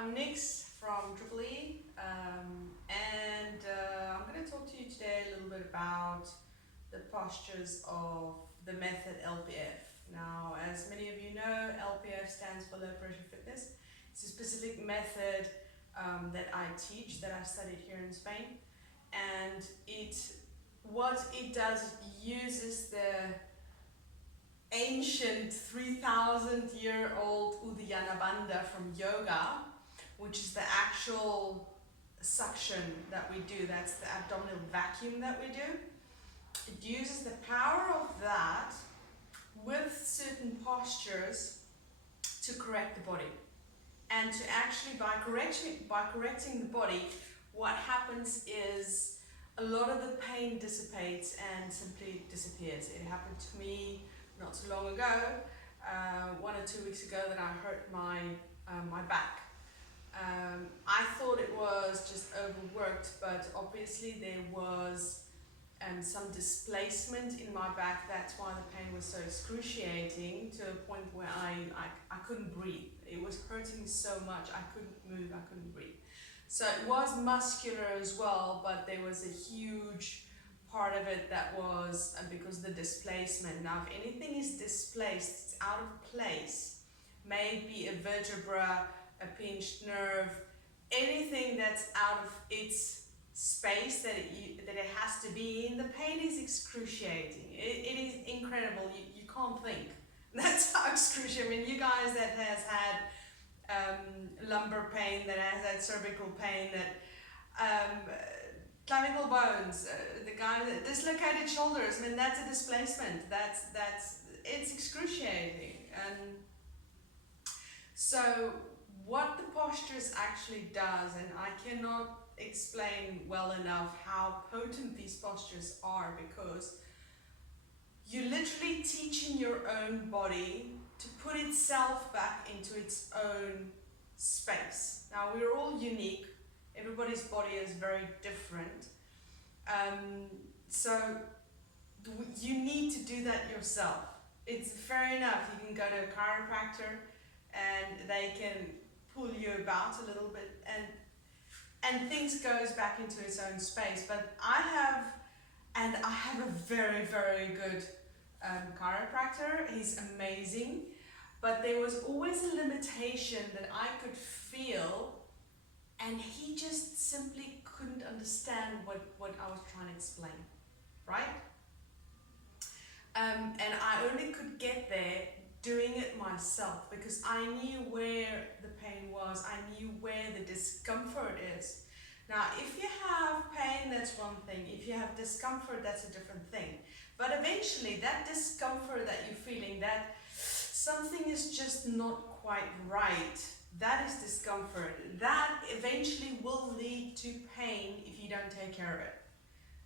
I'm Nix from Triple E, and I'm going to talk to you today a little bit about the postures of the method LPF. Now, as many of you know, LPF stands for low pressure fitness. It's a specific method that I teach, that I studied here in Spain, and what it does, it uses the ancient 3,000-year-old Uddiyana Bandha from yoga, which is the actual suction that we do. That's the abdominal vacuum that we do. It uses the power of that with certain postures to correct the body. And to actually, by correcting the body, what happens is a lot of the pain dissipates and simply disappears. It happened to me not so long ago, 1 or 2 weeks ago, that I hurt my back. I thought it was just overworked, but obviously there was some displacement in my back. That's why the pain was so excruciating, to a point where I couldn't breathe. It was hurting so much, I couldn't move, I couldn't breathe. So it was muscular as well, but there was a huge part of it that was because of the displacement. Now, if anything is displaced, it's out of place, may it be a vertebra, a pinched nerve, anything that's out of its space that it has to be in, the pain is excruciating. It is incredible. You can't think. That's how excruciating. I mean, you guys that has had lumbar pain, that has had cervical pain, that clavicle bones, the guy that dislocated shoulders. I mean, that's a displacement. It's excruciating. And so what the postures actually does, and I cannot explain well enough how potent these postures are, because you're literally teaching your own body to put itself back into its own space. Now, we're all unique. Everybody's body is very different. So you need to do that yourself. It's fair enough. You can go to a chiropractor and they can pull you about a little bit, and things goes back into its own space. But I have a very, very good chiropractor. He's amazing, but there was always a limitation that I could feel, and he just simply couldn't understand what I was trying to explain, right? And I only could get there doing it myself, because I knew where the pain was, I knew where the discomfort is. Now, if you have pain, that's one thing. If you have discomfort, that's a different thing. But eventually, that discomfort that you're feeling, that something is just not quite right, that is discomfort. That eventually will lead to pain if you don't take care of it.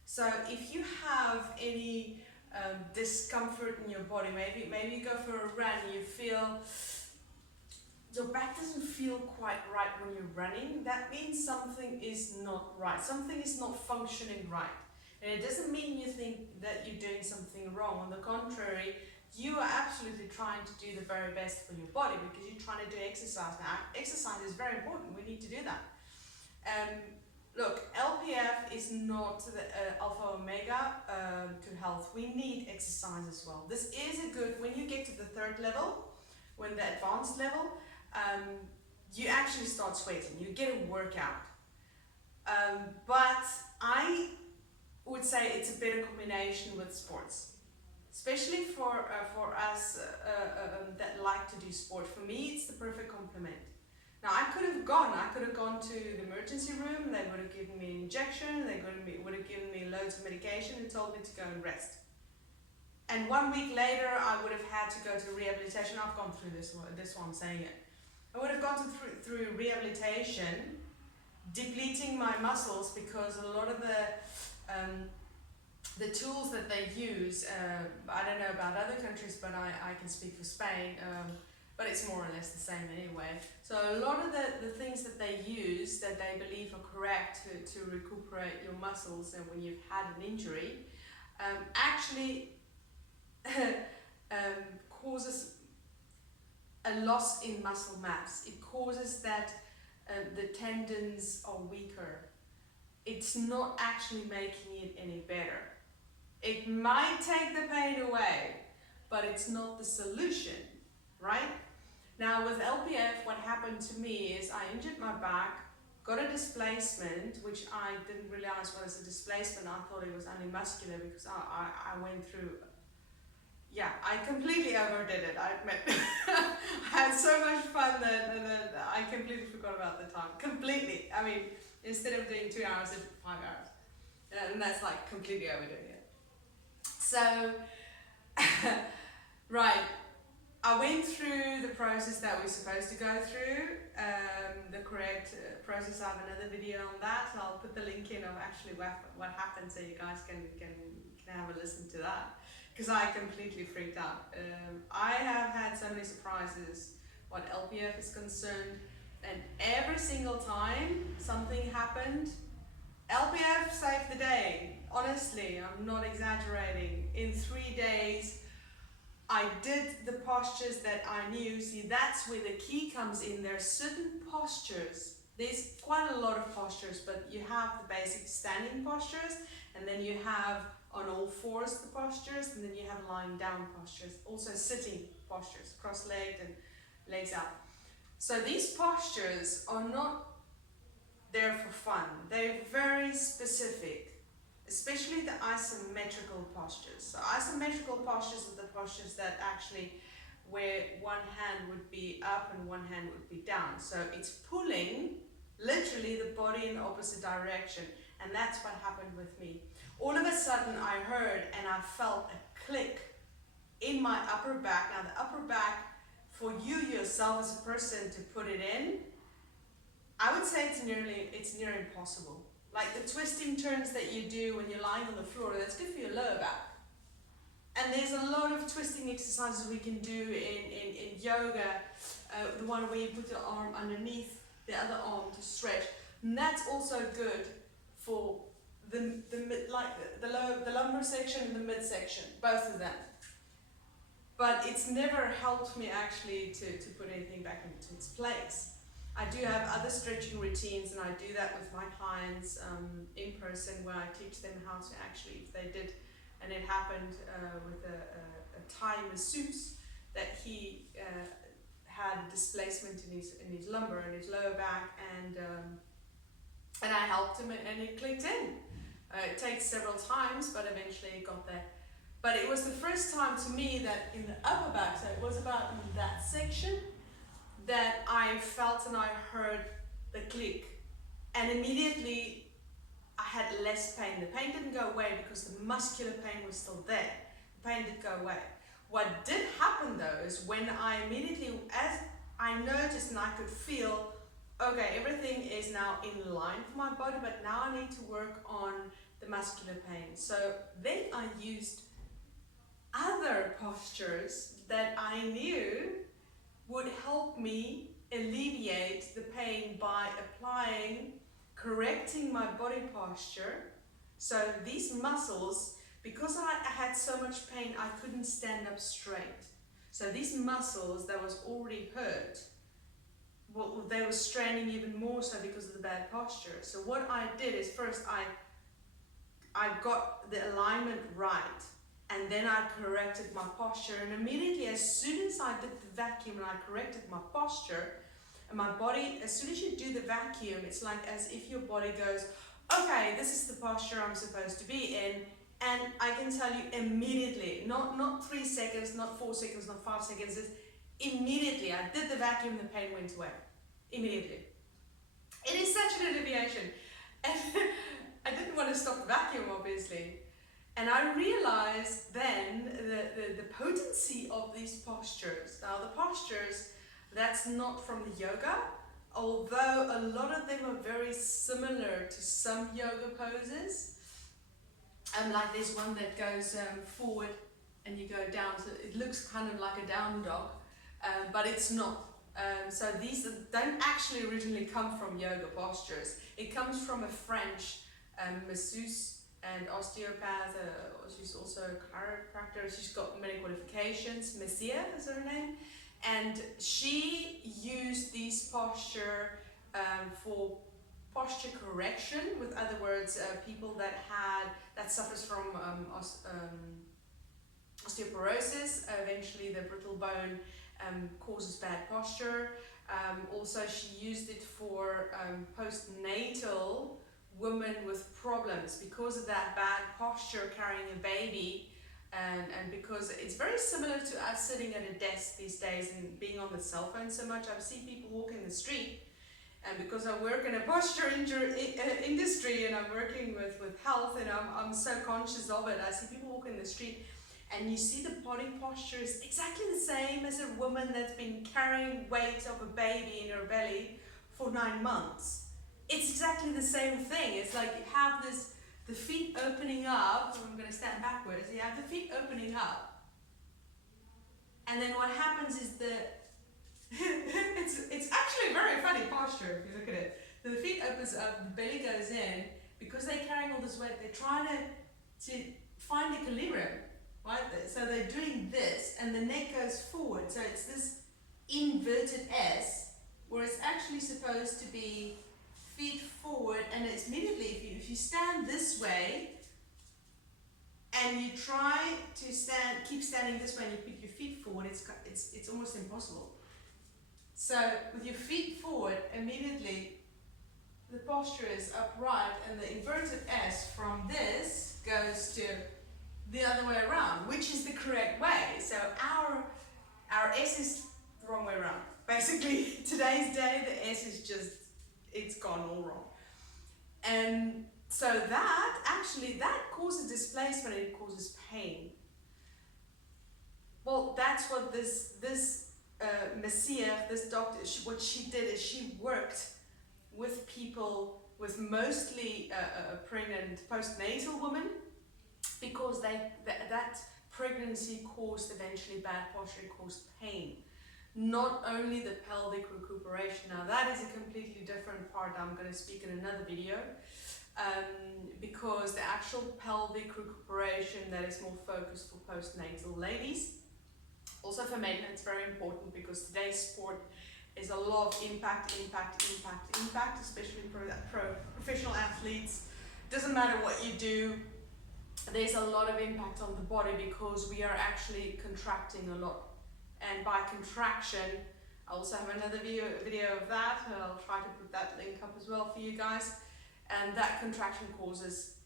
So if you have any discomfort in your body, maybe you go for a run, you feel your back doesn't feel quite right when you're running, that means something is not right, something is not functioning right. And it doesn't mean you think that you're doing something wrong. On the contrary, you are absolutely trying to do the very best for your body, because you're trying to do exercise. Now, exercise is very important. We need to do that. Look, LPF is not the alpha omega to health. We need exercise as well. This is a good, when you get to the third level, when the advanced level, you actually start sweating. You get a workout. But I would say it's a better combination with sports, especially for us that like to do sport. For me, it's the perfect complement. Now, I could have gone to the emergency room, they would have given me an injection, they would have given me loads of medication and told me to go and rest. And 1 week later, I would have had to go to rehabilitation. I've gone through this one, I'm saying it. I would have gone through rehabilitation, depleting my muscles, because a lot of the tools that they use, I don't know about other countries, but I can speak for Spain, but it's more or less the same anyway. So a lot of the things that they use, that they believe are correct to recuperate your muscles and when you've had an injury, actually causes a loss in muscle mass. It causes that the tendons are weaker. It's not actually making it any better. It might take the pain away, but it's not the solution, right? Now with LPF, what happened to me is I injured my back, got a displacement, which I didn't realize was a displacement. I thought it was only muscular because I went through, yeah, I completely overdid it, I admit. I had so much fun that I completely forgot about the time. Completely. I mean, instead of doing 2 hours, I did 5 hours. And that's like completely overdoing it. So, right. I went through the process that we're supposed to go through, the correct process. I have another video on that, so I'll put the link in of actually what happened so you guys can have a listen to that, because I completely freaked out. I have had so many surprises what LPF is concerned, and every single time something happened, LPF saved the day. Honestly, I'm not exaggerating. In 3 days, I did the postures that I knew. See, that's where the key comes in. There are certain postures. There's quite a lot of postures, but you have the basic standing postures, and then you have on all fours the postures, and then you have lying down postures. Also sitting postures, cross-legged and legs out. So these postures are not there for fun. They're very specific. Especially the isometrical postures. So isometrical postures are the postures that actually where one hand would be up and one hand would be down. So it's pulling literally the body in the opposite direction, and that's what happened with me. All of a sudden I heard and I felt a click in my upper back. Now the upper back, for you yourself as a person to put it in, I would say it's near impossible. Like the twisting turns that you do when you're lying on the floor, that's good for your lower back. And there's a lot of twisting exercises we can do in yoga, the one where you put your arm underneath the other arm to stretch. And that's also good for the lumbar section and the midsection, both of them. But it's never helped me actually to put anything back into its place. I do have other stretching routines, and I do that with my clients in person, where I teach them how to actually, if they did, and it happened with a Thai masseuse, that he had a displacement in his lumbar and his lower back, and I helped him and it clicked in. It takes several times, but eventually it got there. But it was the first time to me that in the upper back, so it was about in that section, that I felt and I heard the click, and immediately I had less pain. The pain didn't go away because the muscular pain was still there. The pain did go away. What did happen though is when I immediately, as I noticed and I could feel, okay, everything is now in line for my body, but now I need to work on the muscular pain. So then I used other postures that I knew would help me alleviate the pain by correcting my body posture. So these muscles, because I had so much pain, I couldn't stand up straight. So these muscles that was already hurt, well, they were straining even more so because of the bad posture. So what I did is first I got the alignment right, and then I corrected my posture, and immediately as soon as I did the vacuum and I corrected my posture, and my body, as soon as you do the vacuum, it's like as if your body goes, okay, this is the posture I'm supposed to be in, and I can tell you immediately, not 3 seconds, not 4 seconds, not 5 seconds, it's immediately. I did the vacuum, the pain went away, immediately. It is such an alleviation, and I didn't want to stop the vacuum, obviously. And I realized then the potency of these postures. Now the postures, that's not from the yoga, although a lot of them are very similar to some yoga poses. Like there's one that goes forward and you go down, so it looks kind of like a down dog, but it's not. So these don't actually originally come from yoga postures. It comes from a French masseuse and osteopath. She's also a chiropractor. She's got many qualifications. Messia is her name, and she used these posture for posture correction. With other words, people that suffers from osteoporosis, eventually the brittle bone causes bad posture. Also, she used it for postnatal women with problems because of that bad posture carrying a baby, and because it's very similar to us sitting at a desk these days and being on the cell phone so much. I see people walking the street, and because I work in a posture industry and I'm working with health, and I'm so conscious of it, I see people walking the street and you see the body posture is exactly the same as a woman that's been carrying weight of a baby in her belly for 9 months. It's exactly the same thing. It's like you have the feet opening up. I'm going to stand backwards. You have the feet opening up, and then what happens is it's actually a very funny posture if you look at it. The feet opens up, the belly goes in. Because they're carrying all this weight, they're trying to find equilibrium, right? So they're doing this, and the neck goes forward. So it's this inverted S, where it's actually supposed to be feet forward, and it's immediately, if you stand this way, and you try to keep standing this way, and you put your feet forward, it's almost impossible. So with your feet forward, immediately the posture is upright, and the inverted S from this goes to the other way around, which is the correct way. So our S is the wrong way around. Basically, today's day, the S is just, it's gone all wrong. And so that causes displacement, it causes pain. Well, that's what this Messiah, this doctor, what she did is she worked with people with mostly pregnant postnatal women, because that pregnancy caused eventually bad posture, it caused pain. Not only the pelvic recuperation. Now that is a completely different part I'm going to speak in another video, because the actual pelvic recuperation, that is more focused for postnatal ladies. Also for men, it's very important, because today's sport is a lot of impact, especially professional athletes. Doesn't matter what you do, there's a lot of impact on the body, because we are actually contracting a lot. And by contraction, I also have another video of that. I'll try to put that link up as well for you guys. And that contraction causes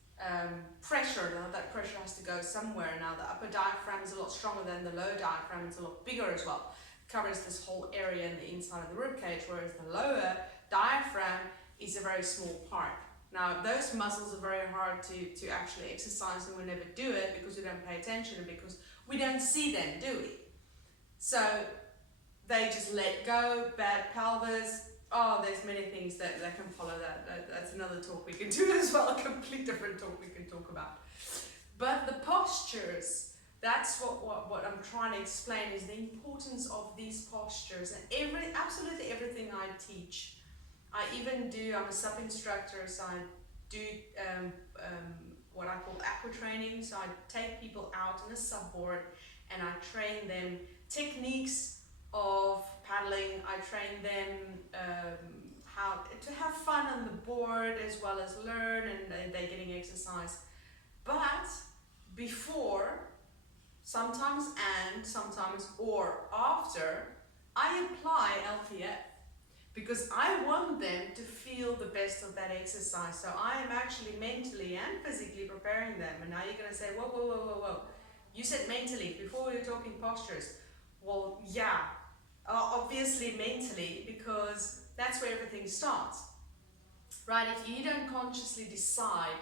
pressure. Now that pressure has to go somewhere. Now the upper diaphragm is a lot stronger than the lower diaphragm. It's a lot bigger as well. It covers this whole area in the inside of the rib cage, whereas the lower diaphragm is a very small part. Now those muscles are very hard to actually exercise, and we never do it because we don't pay attention, and because we don't see them, do we? So they just let go, bad pelvis. Oh, there's many things that can follow that. That's another talk we can do as well, a complete different talk we can talk about. But the postures, that's what I'm trying to explain, is the importance of these postures. And absolutely everything I teach, I'm a sub-instructor, so I do what I call aqua training. So I take people out on a subboard and I train them techniques of paddling. I train them how to have fun on the board as well as learn, and they're getting exercise. But before, sometimes or after, I apply LPF, because I want them to feel the best of that exercise. So I am actually mentally and physically preparing them. And now you're going to say, whoa. You said mentally, before we were talking postures. Well, yeah, obviously mentally, because that's where everything starts, right? If you don't consciously decide,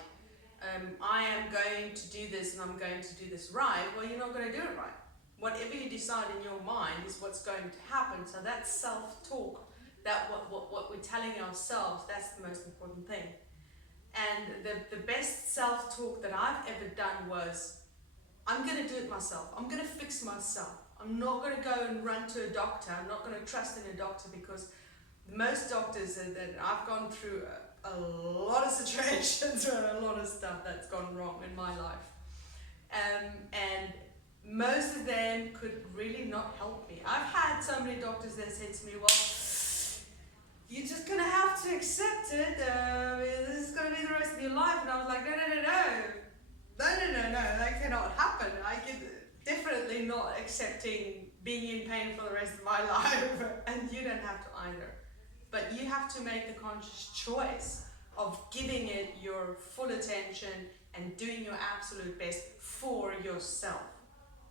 I am going to do this and I'm going to do this right, well, you're not going to do it right. Whatever you decide in your mind is what's going to happen. So that's self-talk, that what we're telling ourselves, that's the most important thing. And the best self-talk that I've ever done was, I'm going to do it myself. I'm going to fix myself. I'm not going to go and run to a doctor. I'm not going to trust in a doctor, because most doctors that I've gone through a lot of situations and a lot of stuff that's gone wrong in my life. And most of them could really not help me. I've had so many doctors that said to me, well, you're just going to have accept it. This is going to be the rest of your life. And I was like, no, that cannot happen. I can definitely not accepting being in pain for the rest of my life, and you don't have to either. But you have to make the conscious choice of giving it your full attention and doing your absolute best for yourself,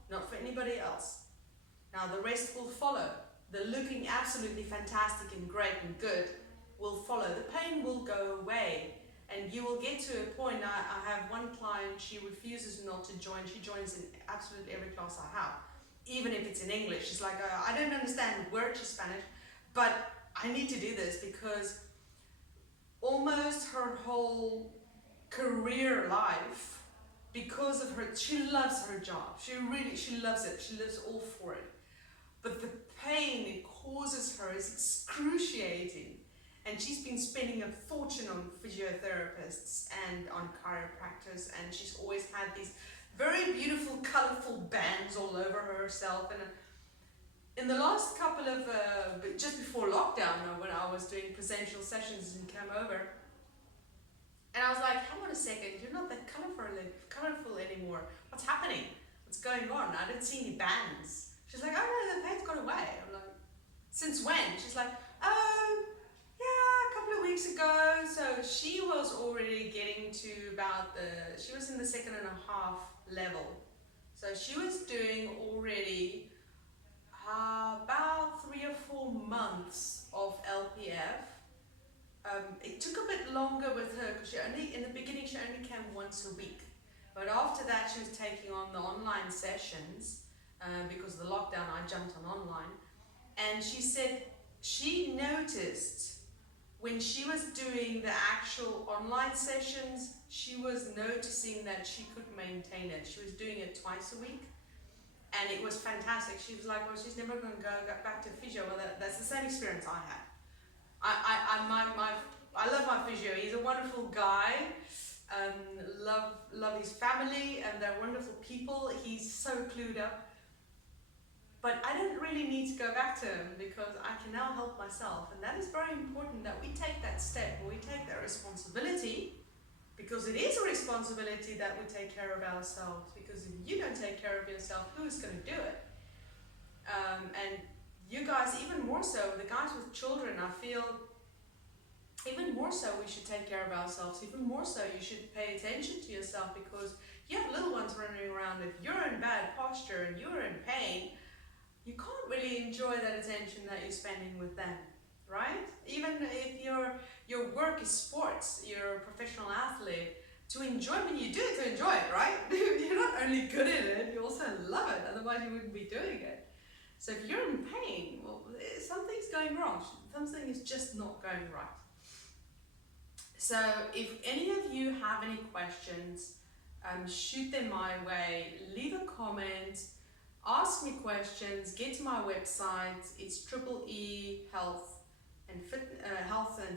not for anybody else. Now the rest will follow. The looking absolutely fantastic and great and good will follow. The pain will go away, and you will get to a point. I have one client, she refuses not to join. She joins in absolutely every class I have, even if it's in English. She's like, I don't understand a word to Spanish, but I need to do this because almost her whole career life, because of her, she loves her job. She loves it. She lives all for it. But the pain it causes her is excruciating. And she's been spending a fortune on physiotherapists and on chiropractors, and she's always had these very beautiful, colorful bands all over herself. And in the last couple of, just before lockdown, when I was doing presential sessions and came over, and I was like, hang on a second, you're not that colorful anymore. What's happening? What's going on? I didn't see any bands. She's like, oh no, the pain's gone away. I'm like, since when? She's like, oh, yeah, a couple of weeks ago. So she was already getting to she was in the 2.5 level. So she was doing already about 3 or 4 months of LPF. It took a bit longer with her because in the beginning she only came once a week. But after that she was taking on the online sessions because of the lockdown. I jumped on online, and she said she noticed when she was doing the actual online sessions, she was noticing that she could maintain it. She was doing it twice a week, and it was fantastic. She was like, well, she's never going to go back to physio. Well, that's the same experience I had. I love my physio. He's a wonderful guy. Love his family, and they're wonderful people. He's so clued up. But I didn't really need to go back to him because I can now help myself. And that is very important, that we take that step, we take that responsibility, because it is a responsibility that we take care of ourselves. Because if you don't take care of yourself, who's going to do it? And you guys, even more so, the guys with children, I feel even more so we should take care of ourselves. Even more so you should pay attention to yourself, because you have little ones running around. If you're in bad posture and you're in pain, you can't really enjoy that attention that you're spending with them, right? Even if your work is sports, you're a professional athlete, to enjoy, when you do it to enjoy it, right? You're not only good at it, you also love it, otherwise you wouldn't be doing it. So if you're in pain, well, something's going wrong. Something is just not going right. So if any of you have any questions, shoot them my way, leave a comment, ask me questions, get to my website. It's EE Health and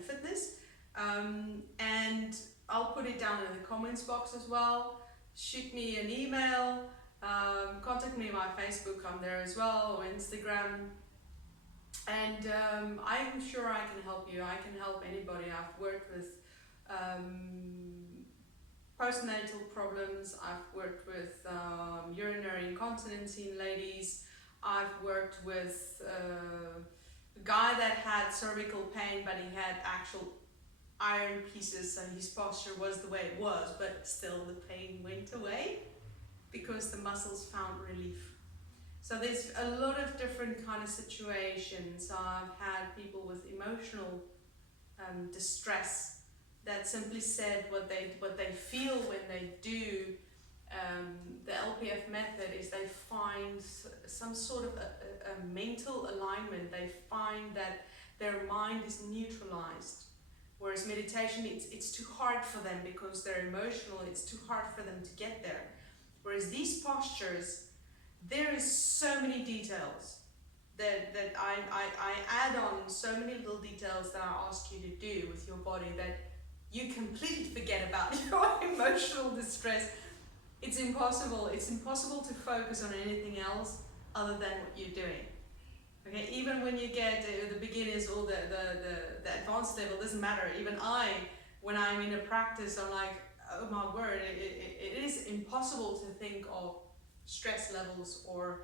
Fitness, and I'll put it down in the comments box as well. Shoot me an email, contact me on my Facebook, I'm there as well, or Instagram, and I'm sure I can help you. I can help anybody. I've worked with postnatal problems, I've worked with urinary incontinence in ladies, I've worked with a guy that had cervical pain, but he had actual iron pieces, so his posture was the way it was, but still the pain went away because the muscles found relief. So there's a lot of different kind of situations. I've had people with emotional distress that simply said what they feel when they do the LPF method is they find some sort of a mental alignment. They find that their mind is neutralized, whereas meditation, it's too hard for them because they're emotional. It's too hard for them to get there. Whereas these postures, there is so many details that I add on, so many little details that I ask you to do with your body that you completely forget about your emotional distress. It's impossible to focus on anything else other than what you're doing. Okay, even when you get the beginners or the advanced level, doesn't matter. Even when I'm in a practice, I'm like, oh my word, it is impossible to think of stress levels or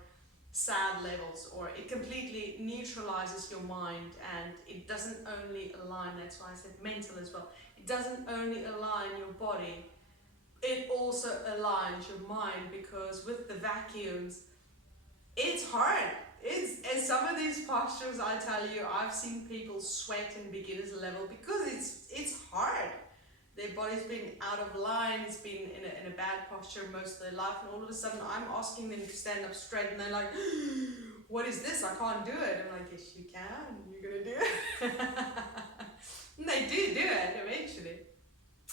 sad levels, or it completely neutralizes your mind, and it doesn't only align, that's why I said mental as well, it doesn't only align your body, it also aligns your mind, because with the vacuums, it's hard. And some of these postures, I tell you, I've seen people sweat in beginner's level because it's hard. Their body's been out of line, it's been in a bad posture most of their life, and all of a sudden I'm asking them to stand up straight, and they're like, what is this? I can't do it. I'm like, yes, you can. You're gonna do it. And they do it eventually,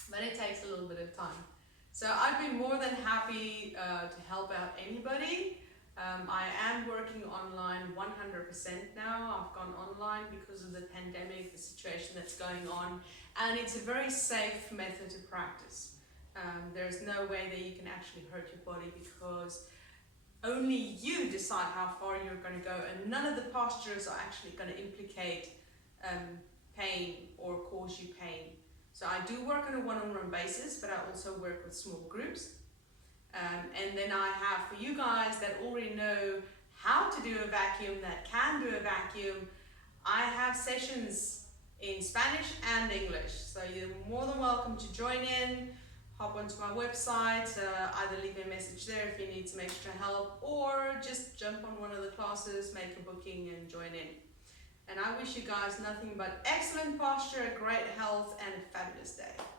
but it takes a little bit of time. So I'd be more than happy to help out anybody. I am working online 100% now. I've gone online because of the pandemic, the situation that's going on, and it's a very safe method to practice. There's no way that you can actually hurt your body, because only you decide how far you're going to go, and none of the postures are actually going to implicate pain or cause you pain. So I do work on a one-on-one basis, but I also work with small groups. And then I have, for you guys that already know how to do a vacuum, that can do a vacuum, I have sessions in Spanish and English. So you're more than welcome to join in, hop onto my website, either leave me a message there if you need some extra help, or just jump on one of the classes, make a booking and join in. And I wish you guys nothing but excellent posture, great health, and a fabulous day.